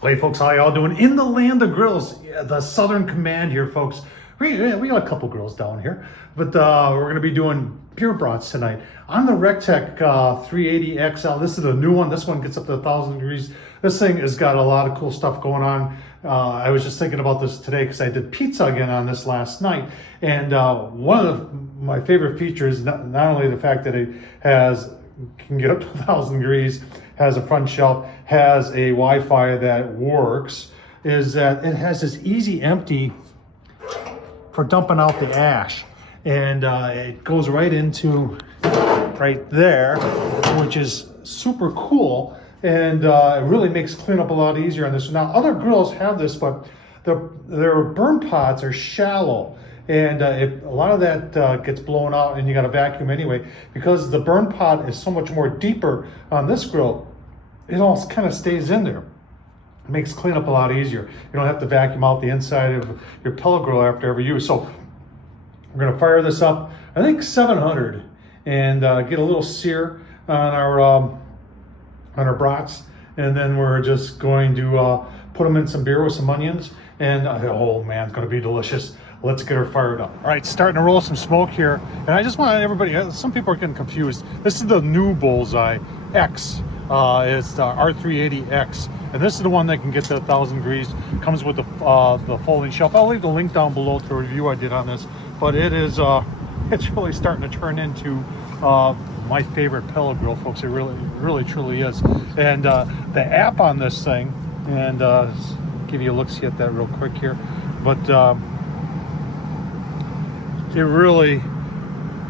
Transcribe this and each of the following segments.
Hey folks, how y'all doing? In the land of grills, yeah, the Southern Command here, folks. We got a couple grills down here, but we're going to be doing beer brats tonight on the Recteq 380 XL. This is a new one. This one gets up to 1,000 degrees. This thing has got a lot of cool stuff going on. I was just thinking about this today because I did pizza again on this last night, and one of my favorite features, not only the fact that it can get up to 1,000 degrees, has a front shelf, has a Wi-Fi that works, is that it has this easy empty for dumping out the ash. And it goes right into right there, which is super cool. And it really makes cleanup a lot easier on this. Now, other grills have this, but their burn pots are shallow. And a lot of that gets blown out and you got to vacuum anyway. Because the burn pot is so much more deeper on this grill, it all kind of stays in there. It makes cleanup a lot easier. You don't have to vacuum out the inside of your pellet grill after every use. So we're going to fire this up, I think 700, and get a little sear on our brats. And then we're just going to put them in some beer with some onions. And oh man, it's going to be delicious. Let's get her fired up. All right, starting to roll some smoke here. And I just want everybody, some people are getting confused. This is the new Bullseye X. It's the R380X. And this is the one that can get to 1,000 degrees. Comes with the folding shelf. I'll leave the link down below to a review I did on this. But it is, it's really starting to turn into my favorite pellet grill, folks. It really truly is. And the app on this thing, and give you a look-see at that real quick here. But it really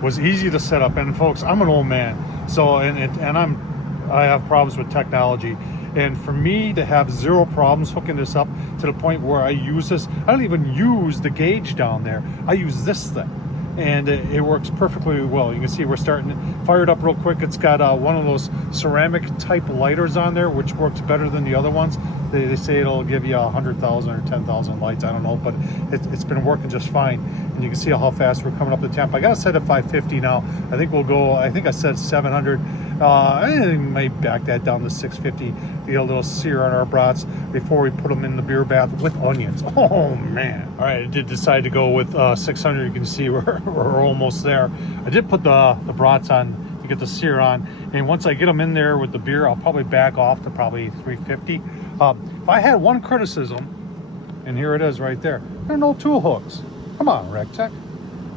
was easy to set up. And folks, I'm an old man, so I have problems with technology. And for me to have zero problems hooking this up to the point where I use this, I don't even use the gauge down there. I use this thing. And it works perfectly well. You can see we're starting to fire it up real quick. It's got one of those ceramic type lighters on there, which works better than the other ones. They say it'll give you 100,000 or 10,000 lights. I don't know, but it's been working just fine. And you can see how fast we're coming up the temp. I got it set at 550 now. I think we'll go, I think I said 700. I might back that down to 650. Get a little sear on our brats before we put them in the beer bath with onions. Oh man. All right, I did decide to go with 600. You can see we're almost there. I did put the brats on to get the sear on. And once I get them in there with the beer, I'll probably back off to probably 350. If I had one criticism, and here it is right there, there are no tool hooks. Come on, Recteq,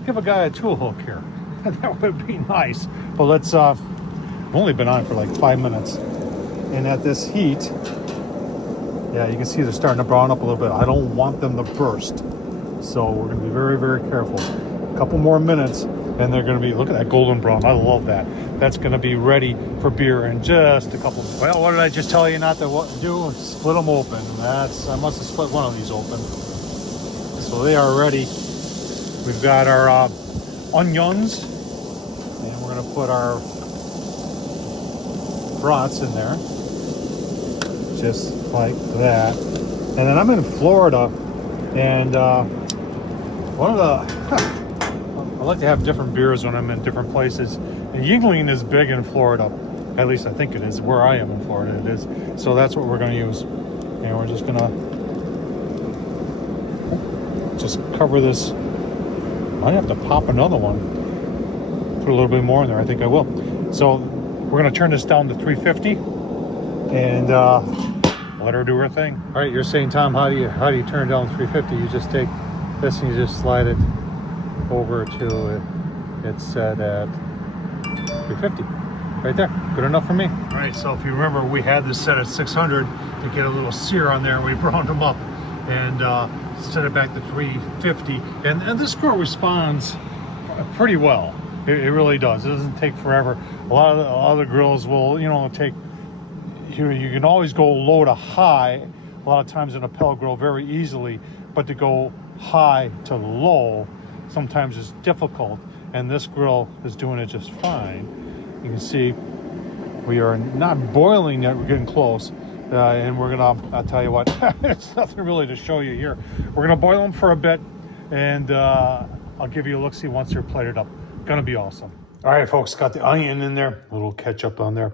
give a guy a tool hook here. That would be nice. But let's, I've only been on for like 5 minutes. And at this heat, yeah, you can see they're starting to brown up a little bit. I don't want them to burst. So we're gonna be very, very careful. A couple more minutes and they're gonna be, look at that golden brown. I love that. That's gonna be ready for beer in just a couple. Well, what did I just tell you not to do? Split them open. I must have split one of these open. So they are ready. We've got our onions, and we're gonna put our brats in there, just like that. And then I'm in Florida, and one of the I like to have different beers when I'm in different places. And Yuengling is big in Florida, at least I think it is. Where I am in Florida, it is. So that's what we're going to use, and we're just gonna cover this. Might have to pop another one. Put a little bit more in there. I think I will. So we're going to turn this down to 350 and let her do her thing. All right, you're saying, Tom, how do you turn it down to 350? You just take this and you just slide it over to it's set at 350. Right there. Good enough for me. All right, so if you remember, we had this set at 600 to get a little sear on there. We browned them up and set it back to 350. And this grill responds pretty well. It really does. It doesn't take forever. A lot of the other grills will, take, you can always go low to high a lot of times in a pellet grill very easily, but to go high to low sometimes is difficult, and this grill is doing it just fine. You can see we are not boiling yet, we're getting close. And we're gonna, I'll tell you what, there's nothing really to show you here. We're gonna boil them for a bit, and I'll give you a look-see once they're plated up. Gonna be awesome. All right, folks, got the onion in there, a little ketchup on there.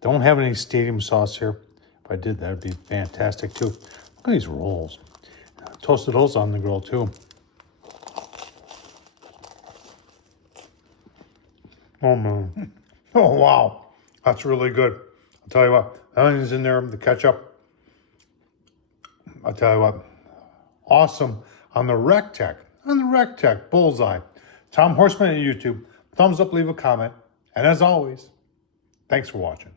Don't have any stadium sauce here, If I did, that would be fantastic too. Look at these rolls. Toasted those on the grill too. Oh man. Oh wow. That's really good. I'll tell you what, the onions in there, the ketchup. I'll tell you what, awesome on the Recteq Bullseye. Tom Horsman at YouTube. Thumbs up, leave a comment. And as always, thanks for watching.